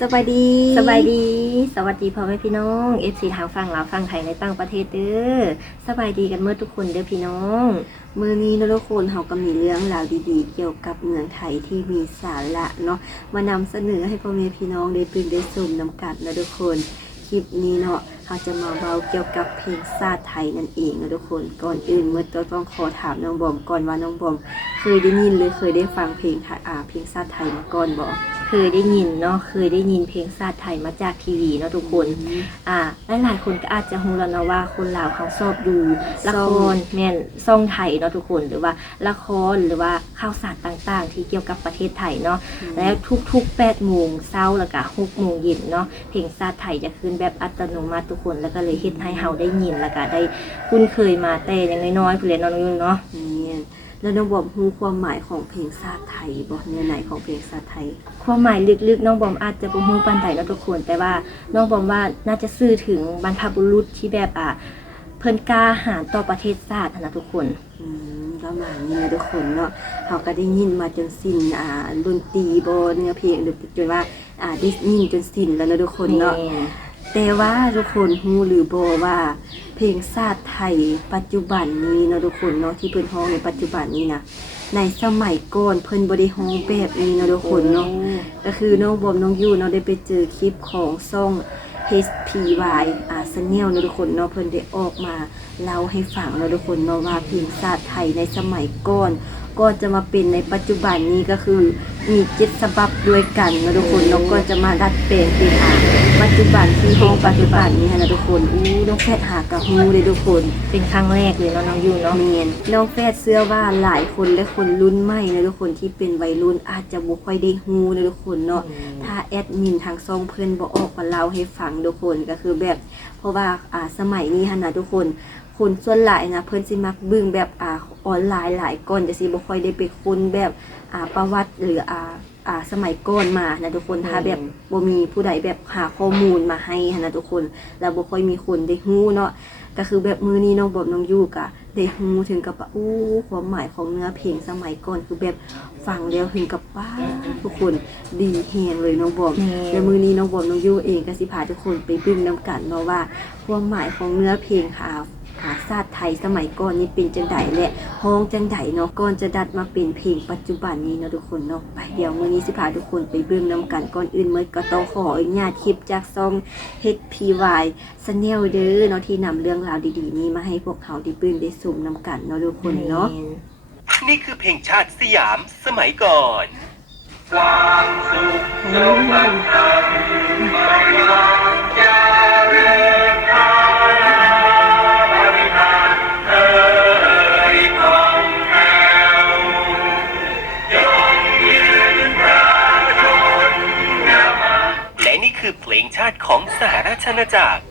สบายดีสบายดี สวัสดีพ่อแม่พี่น้องเอฟซีทางฝั่งลาวฝั่งไทยในต่างประเทศเด้อสบายดีกันเมื่อทุกคนเด้อพี่น้องมือนี้เนาะทุกคนเฮาก็มีเรื่องราวดีๆ เกี่ยวกับเมืองไทยที่มีสาระเนาะมานำเสนอให้พ่อแม่พี่น้องได้ตื่นได้ชมนํกันเนาะทุกคนคลิปนี้เนาะเราจะมาเบาเกี่ยวกับเพลงชาติไทยนั่นเองเนาะทุกคนก่อนอื่นเมื่อตัวต้องขอถามน้องบอมก่อนว่าน้องบอม เคยได้ยินหรือเคยได้ฟังเพลงไทยอ่าเพลงชาติไทยมาก่อนบ่ เคยได้ยินเนาะเคยได้ยินเพลงชาติไทยมาจากทีวีเนาะทุกคนอ่าหลายๆคนก็อาจจะรู้แล้วเนาะว่าคนลาวเขาชอบดูละครแม่นซ่องไทยเนาะทุกคนหรือว่าละครหรือว่าข่าวสารต่างๆ ที่เกี่ยวกับประเทศไทยเนาะแล้วทุกๆ8โมงเช้าแล้วก็6โมงเย็นเนาะเพลงชาติไทยจะขึ้นแบบอัตโนมัติทุกคนแล้วก็เลยเฮ็ดให้เฮาได้ยินแล้วก็ได้คุ้นเคยมาแต่อย่างน้อยๆผู้เล่นน้องๆเนาะนี่ แล้วน้องบอมรู้ความหมายของเพลงชาติไทยบ่เนื้อไหนของเพลงชาติไทย ความหมายลึกๆ น้องบอมอาจจะบ่ฮู้ปานใดเนาะทุกคน แต่ว่าน้องบอมว่าน่าจะสื่อถึงบรรพบุรุษที่แบบอะเพิ่นกล้าหาญต่อประเทศชาติหั้นนะทุกคน อืมประมาณนี้นะทุกคนเนาะเขาก็ได้ยินมาจนสิ้นอ่าดนตรีบเนื้อเพลงหรือจนว่าอ่าได้ยินจนสิ้นแล้วนะทุกคนเนาะ แม่ แต่ว่าทุกคนฮู้หรือบ่ว่า เพลงชาติไทย ปัจจุบันนี้เนาะทุกคนเนาะที่เพิ่นฮ้องในปัจจุบันนี้นะในสมัยก่อนเพิ่นบ่ได้ฮ้องแบบนี้เนาะทุกคนเนาะก็คือน้องบอมน้องยูเนาะได้ไปเจอคลิปของซ่อง HPY อาสเนียลเนาะทุกคนเนาะเพิ่นได้ออกมาเล่าให้ฟังเนาะทุกคนเนาะว่าเพลงชาติไทยในสมัยก่อนก่อนจะมาเป็นในปัจจุบันนี้ก็คือ มีเจ็ดฉบับด้วยกันเนาะทุกคนเนาะก็จะมาดัดแปลงเป็นอ่าปัจจุบันที่ห้องปัจจุบันนี้นะทุกคนอู้น้องแพทย์หากะฮู้เลยทุกคน เป็นครั้งแรกเลยเนาะน้องยูเนาะเมียนน้องแฟดเสื้อว่าหลายคนและคนรุ่นใหม่นะทุกคนที่เป็นวัยรุ่นอาจจะบ่ค่อยได้ฮู้นะทุกคนเนาะถ้าแอดมินทางซ่องเพิ่นบ่ออกมาเล่าให้ฟังทุกคนก็คือแบบ เพราะว่าอ่าสมัยนี้หั่นนะทุกคนคนส่วนหลายนะเพิ่นสิมักเบิ่งแบบอ่าออนไลน์หลายก่อนจะสิบ่ค่อยได้ไปค้นแบบ อ่าประวัติหรืออ่าอ่าสมัยก่อนมานะทุกคนถ้าแบบบ่มีผู้ใดแบบหาข้อมูลมาให้หั่นนะทุกคนแล้วบ่ค่อยมีคนได้ฮู้เนาะก็คือแบบมือนี้น้องบอมน้องยูกะได้ฮู้ถึงกับว่าอู้ความหมายของเนื้อเพลงสมัยก่อนคือแบบฟังแล้วถึงกับป้าทุกคนดีแฮงเลยน้องบอมแม่แล้วมือนี้น้องบอมน้องยูเองก็สิพาทุกคนไปเบึ้งน้ำกันเนาะว่าความหมายของเนื้อเพลงค่ะ หาชาติไทยสมัยก่อนนี่เป็นจังไดและฮ้องจังไดเนาะก่อนจะดัดมาเป็นเพลงปัจจุบันนี้เนาะทุกคนเนาะไปเดี๋ยวมื้อนี้สิพาทุกคนไปเบิ่งน้ำกันก่อนอื่นเมื่อก็ต้องขออนุญาตคลิปจากซ่อง HPY สเนลเด้อเนาะที่นำเรื่องราวดีๆ นี้มาให้พวกเขาได้เบิ่งได้สูมน้ำกันเนาะทุกคนเนาะนี่คือเพลงชาติสยามสมัยก่อนและ เพลงชาติของสหราชอาณาจักร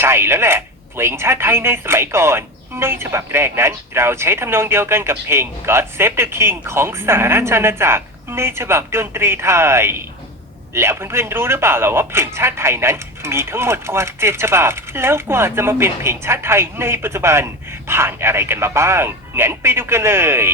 ใช่แล้วแหละ เพลงชาติไทยในสมัยก่อน ในฉบับแรกนั้น เราใช้ทำนองเดียวกันกับเพลง God Save the King ของสหราชอาณาจักร ในฉบับดนตรีไทย แล้วเพื่อนๆรู้หรือเปล่าล่ะว่าเพลงชาติไทยนั้น มีทั้งหมดกว่าเจ็ดฉบับ แล้วกว่าจะมาเป็นเพลงชาติไทยในปัจจุบัน ผ่านอะไรกันมาบ้าง งั้นไปดูกันเลย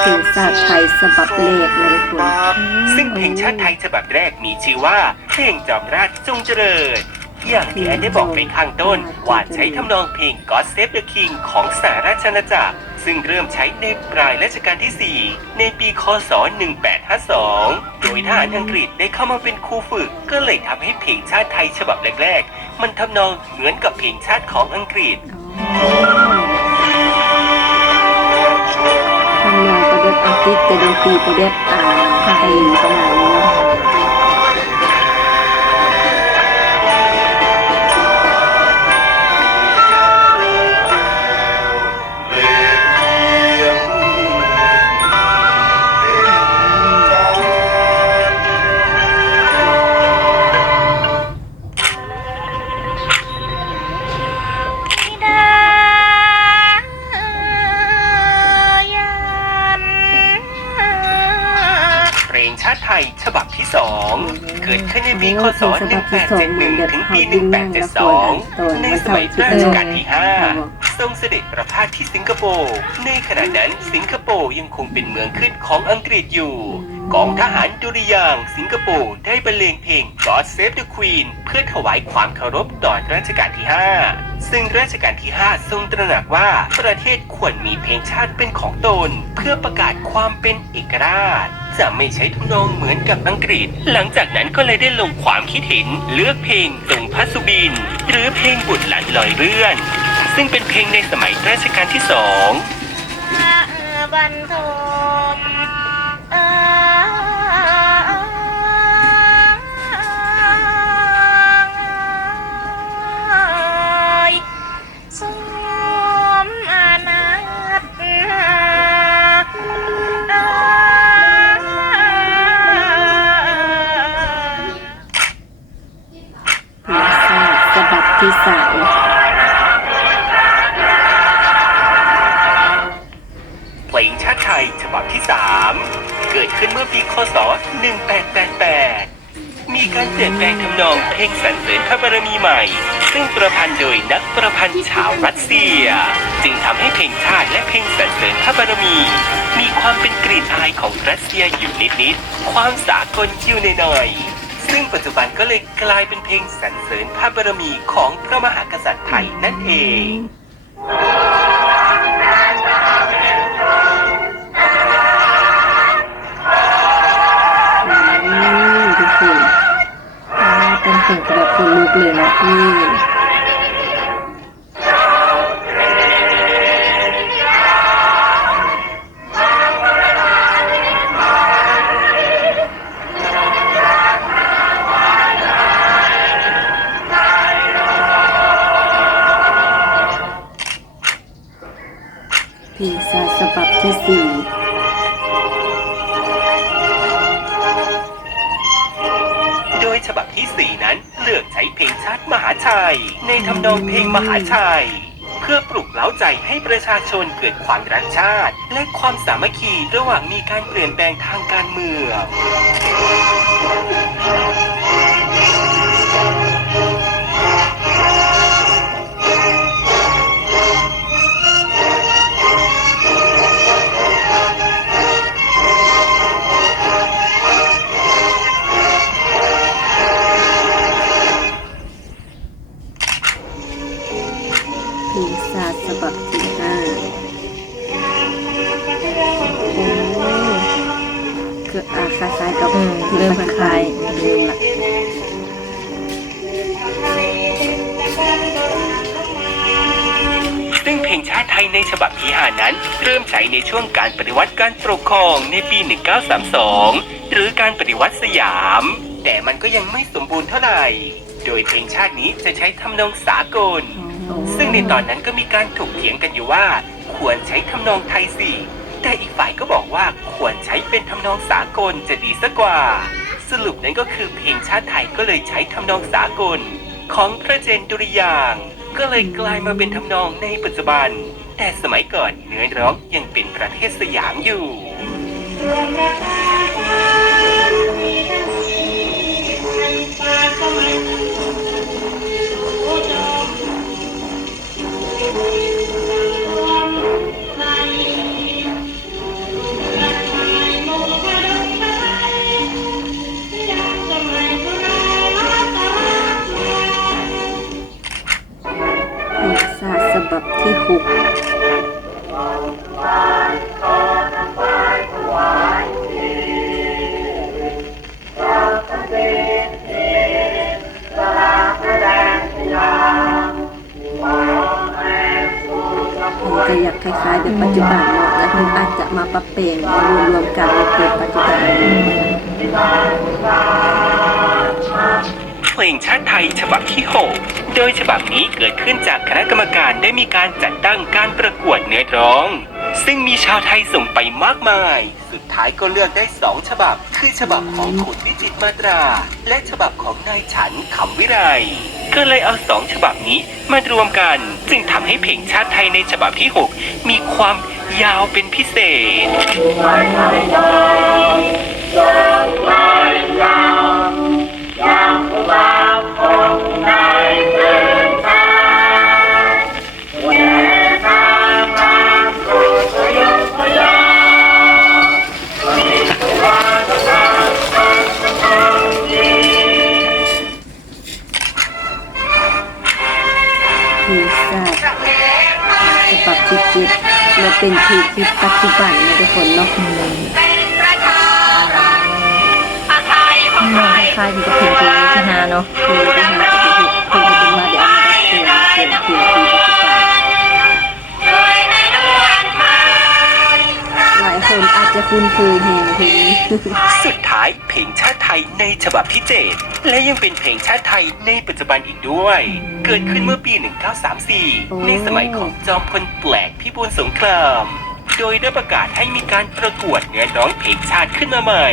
เพลงชาติไทยฉบับแรกเลยทุกคนซึ่งเพลงชาติไทยฉบับแรกมีชื่อว่า เพลงจอมราชจงเจริญ อย่างที่แอนได้บอกไปข้างต้น ว่าใช้ทำนองเพลง God Save the King ของสหราชอาณาจักร ซึ่งเริ่มใช้ในปลายรัชกาลที่ 4 ในปีคศ 1852 โดยทหารอังกฤษได้เข้ามาเป็นครูฝึก ก็เลยทำให้เพลงชาติไทยฉบับแรก ๆ มันทำนองเหมือนกับเพลงชาติของอังกฤษทำนองประเด็บอังกฤษแต่ดนตรีประเด็บอ่าไทยประมาณ ปีคศ 1871 ถึงปี 1872 ในสมัยรัชกาลที่ 5 ทรงเสด็จประพาสที่สิงคโปร์ ในขณะนั้นสิงคโปร์ยังคงเป็นเมืองขึ้นของอังกฤษอยู่ กองทหารดุริยางสิงคโปร์ได้บรรเลงเพลง God Save the Queen เพื่อถวายความเคารพต่อรัชกาลที่ 5 ซึ่งรัชกาลที่ 5 ทรงตระหนักว่าประเทศควรมีเพลงชาติเป็นของตน เพื่อประกาศความเป็นเอกราช จะไม่ใช้ทำนองเหมือนกับอังกฤษ หลังจากนั้นก็เลยได้ลงความคิดเห็นเลือกเพลงตรงพัสุบิน หรือเพลงบุตรหลานลอยเรื่อน ซึ่งเป็นเพลงในสมัยรัชกาลที่สองบรรทม ยฉบับที่ 3 เกิดขึ้นเมื่อปีคศ 1888 มีการเปลี่ยนแปลงทำนองเพลงสรรเสริญพระบารมีใหม่ ซึ่งประพันธ์โดยนักประพันธ์ชาวรัสเซีย จึงทำให้เพลงชาติและเพลงสรรเสริญพระบารมี มีความเป็นกลิ่นอายของรัสเซียอยู่นิดๆ ความสากลอยู่หน่อยๆ ซึ่งปัจจุบันก็เลยกลายเป็นเพลงสรรเสริญพระบารมีของพระมหากษัตริย์ไทยนั่นเอง พลงชาติฉบับที่สี่โดยฉบับที่4นั้นเลือกใช้เพลงชาติมหาชัย ในทำนองเพลงมหาชัย เพื่อปลุกเร้าใจให้ประชาชนเกิดความรักชาติ และความสามัคคีระหว่างมีการเปลี่ยนแปลงทางการเมือง ยในฉบับที่5นั้น เริ่มใช้ในช่วงการปฏิวัติการปกครองในปี 1932 หรือการปฏิวัติสยาม แต่มันก็ยังไม่สมบูรณ์เท่าไหร่ โดยเพลงชาตินี้จะใช้ทำนองสากล ซึ่งในตอนนั้นก็มีการถกเถียงกันอยู่ว่า ควรใช้ทำนองไทยสิแต่อีกฝ่ายก็บอกว่าควรใช้เป็นทำนองสากลจะดีสักกว่า สรุปนั้นก็คือเพลงชาติไทยก็เลยใช้ทำนองสากล ของพระเจนดุริยางก็เลยกลายมาเป็นทำนองในปัจจุบัน แต่สมัยก่อนเนื้อร้องยังเป็นประเทศสยามอยู่เพลงชาติฉบับที่หก งชาติไทยฉบับที่ 6 โดยฉบับนี้เกิดขึ้นจากคณะกรรมการได้มีการจัดตั้งการประกวดเนื้อร้อง ซึ่งมีชาวไทยส่งไปมากมาย สุดท้ายก็เลือกได้สองฉบับ คือฉบับของขุนวิจิตมาตรา และฉบับของนายฉันคำวิไลก็เลยเอาสองฉบับนี้มารวมกัน จึงทำให้เพลงชาติไทยในฉบับที่ 6 มีความยาวเป็นพิเศษ คนเนาะเป็นประชาอาไทยของมไทองยคล้ายๆที่กับเพลงที่ที่หาเนาะคือไปหาจะเป็นเพลงเป็นมาเดี๋ยวเอามาดัดแปลงเป็นเพลงที่ปัจจุบันด้วยในดวงมาหลายคนอาจจะคุ้นเคยเพลงเพลงนี้สุดท้ายเพลงชาติไทยในฉบับที่7และยังเป็นเพลงชาติไทยในปัจจุบันอีกด้วย เกิดขึ้นเมื่อปี 1934 ในสมัยของจอมพลแปลกพิบูลสงคราม โดยได้ประกาศให้มีการประกวดเนื้อร้องเพลงชาติขึ้นมาใหม่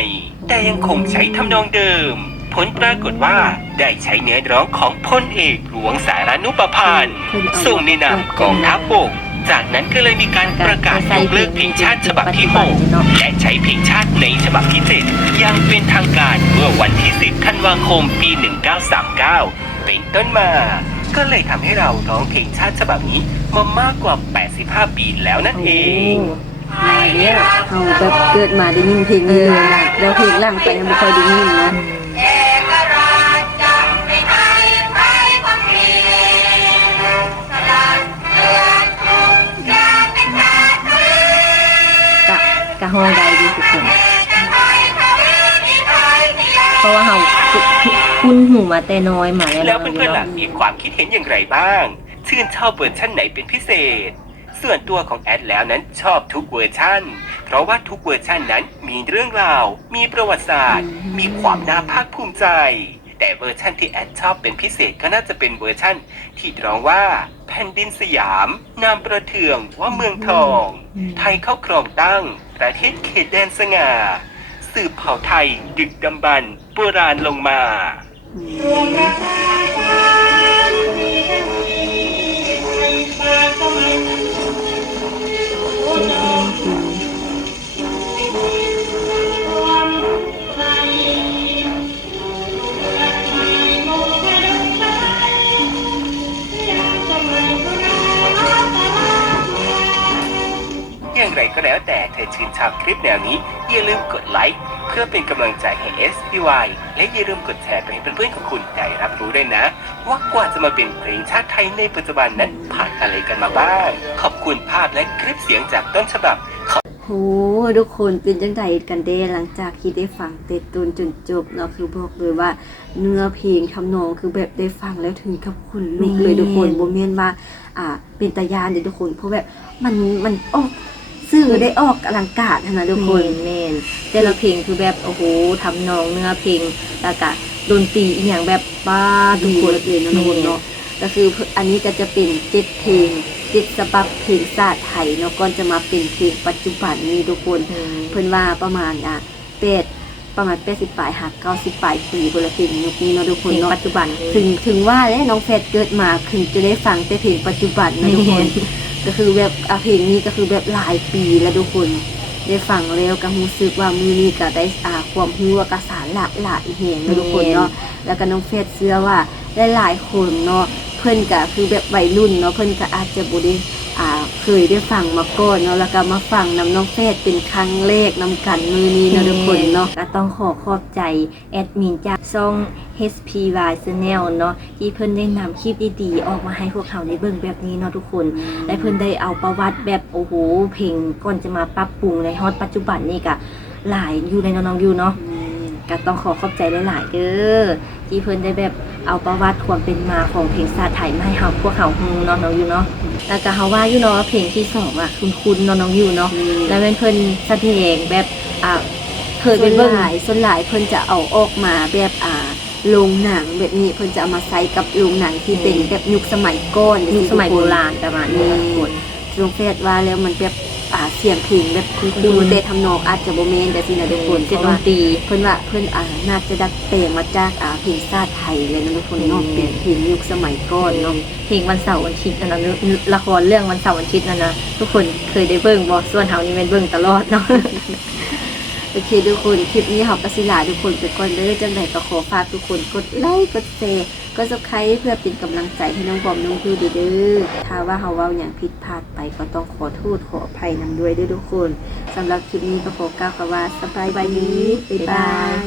แต่ยังคงใช้ทำนองเดิม ผลปรากฏว่าได้ใช้เนื้อร้องของพลเอกหลวงสารานุประพันธ์ส่งในนามกองทัพบกจากนั้นก็เลยมีการประกาศยกเลิกเพลงชาติฉบับที่6และใช้เพลงชาติในฉบับที่7อย่างเป็นทางการเมื่อวันที่ 10 ธันวาคม ปี 1939 เป็นต้นมา ก็เลยทำให้เราร้องเพลงชาติฉบับนี้มามากกว่า 85 ปีแล้วนั่นเองมาเนี่ยเอาแบบเกิดมาได้ยินเพลงนี้เลยนะแล้วเพลงหล่างไปยังไม่ค่อยได้ยินนะเอกราชจังไม่ให้ไปความดีสลัดเลือดกรุงแก่เป็นชาติกะกะห้องใดดีทุกคน เพราะว่าเรา คุ้นหูมาแต่น้อยมาแล้วแล้วเนาะเพื่อนๆล่ะมีความคิดเห็นอย่างไรบ้าง ชื่นชอบเวอร์ชั่นไหนเป็นพิเศษ ส่วนตัวของแอดแล้วนั้นชอบทุกเวอร์ชั่น เพราะว่าทุกเวอร์ชั่นนั้นมีเรื่องราว มีประวัติศาสตร์ มีความน่าภาคภูมิใจ แต่เวอร์ชั่นที่แอดชอบเป็นพิเศษก็น่าจะเป็นเวอร์ชั่น ที่ร้องว่าแผ่นดินสยามนามประเทืองว่าเมืองทอง ไทยเข้าครองตั้ง ประเทศเขตแดนสง่า สืบเผ่าไทยดึกดำบรรพ์โบราณลงมา อย่างไรก็แล้วแต่เธอชื่นชอบคลิปแนวนี้อย่าลืมกดไลค์ พื่อเป็นกำลังใจให้ SPY และอย่าลืมกดแชร์ไปให้เพื่อนๆของคุณได้รับรู้ด้วยนะ ว่ากว่าจะมาเป็นเพลงชาติไทยในปัจจุบันนั้นผ่านอะไรกันมาบ้าง ขอบคุณภาพและคลิปเสียงจากต้นฉบับโหทุกคนเป็นจังไดกันเด้หลังจากที่ได้ฟังเต็ดตุนจนจบเนาะคือบอกเลยว่า เนื้อเพลงทำนองคือแบบได้ฟังแล้วถึงกับคนลุกเลยทุกคนบ่แม่นว่าอ่าเป็นตายานเด้ทุกคนเพราะแบบมันมันออก สื่อได้ออกอลังการนะทุกคนแม่นแต่ละเพลงคือแบบโอ้โหทำนองเนื้อเพลงแล้วก็ดนตรีอีหยังแบบป้าทุดีกคนเลยนะทุกคนเนาะก็คืออันนี้ก็จะเป็นเจ็ดเพลงเจ็ดฉบับเพลงศาสตร์ไทยเนาะก่อนจะมาเป็นเพลงปัจจุบันนี้ทุกคนอืมเพิ่นว่าประมาณอะเป็ดประมาณ80ปลายหัก90ปลายปีบนละเพลงยุคนี้เนาะทุกเพคลนงเนาะปัจจุบัน ถึงถึงว่าแล้วน้องแฟดเกิดมาถึงจะได้ฟังแต่เพลงปัจจุบันนะทุกคน ก็คือแบบอะเพลงนี้ก็คือแบบหลายปีแล้วทุกคนได้ฟังแล้วก็รู้สึกว่ามือนี้ก็ได้อ่าความรู้ว่ากระสารหลากหลายแห่งนะทุกคนเนาะแล้วก็น้องเฟดเชื่อว่าหลายๆคนเนาะเพิ่นก็คือแบบวัยรุ่นเนาะเพิ่นก็อาจจะบ่ได้อ่า เคยได้ฟังมาก่อนเนาะแล้วก็มาฟังนำน้องเฟดเป็นครั้งแรกนำกันมือนี้เนาะทุกคนเนาะก็ต้องขอขอบใจแอดมินจากช่อง HPY Channel เนาะที่เพิ่นได้นำคลิปดีๆออกมาให้พวกเขาได้เบิ่งแบบนี้เนาะทุกคนและเพิ่นได้เอาประวัติแบบโอ้โหเพลงก่อนจะมาปรับปรุงในฮอตปัจจุบันนี่ก็หลายอยู่ในน้องๆอยู่เนาะก็ต้องขอขอบใจหลายๆเด้อที่เพิ่นได้แบบเอาประวัติความเป็นมาของเพลงชาติไทยมาให้เฮาพวกเขาฮู้เนาะน้องอยู่เนาะ แล้วก็เฮาว่าอยู่เนาะว่าเพลงที่สองอะคุ้นๆเนาะน้องอยู่เนาะแล้วเป็นเพิ่นแสดงแบบอ่าเคยส่เป็วนนเบิ่งหลายส่วนหลายเพิ่นจะเอาออกมาแบบอ่าโรงหนังแบบนี้เพิ่นจะเอามาใส่กับโรงหนังที่เป็นแบบยุคสมัยก่อนยุคสมัยโบราณประมาณนี้ทุกคนลงเฟซว่าแล้วมันแบบ อ่าเสียงเพลงแบบคุ้อืนมๆแต่ทำนองอาจจะบ่แม่นแต่สินะทุกคนเสียงเพดราะนว่าตรีเพิ่นว่าเพิ่นอ่าน่าจะดัดแปลงมาจากอ่าเพลงชาติไทยเลยนะทุกคนเนาะอืมเป็นเพลงยุคสมัยก่อนเนาะเพลงวันเสาร์วันอาทิตย์อันนั้นละครเรื่องวันเสาร์วันอาทิตย์นั่นนะทุกคนเคยได้เบิ่งบ่ส่วนเฮานี่แม่นเบิ่งตลอดเนาะโอเคทุกคนคลิปนี้เฮาก็สิลาทุกคนไปก่อนเด้อจังไดก็ขอฝากทุกคนกดไลค์กดแชร์ กด Subscribe เพื่อเป็นกำลังใจให้น้องบอมน้องพิวเด้อถ้าว่าเฮาเว้าอย่างผิดพลาดไปก็ต้องขอโทษขออภัยนำด้วยด้วยทุกคนสำหรับคลิปนี้ก็ขอกล่าวคำว่าสบายดีบ๊ายบาย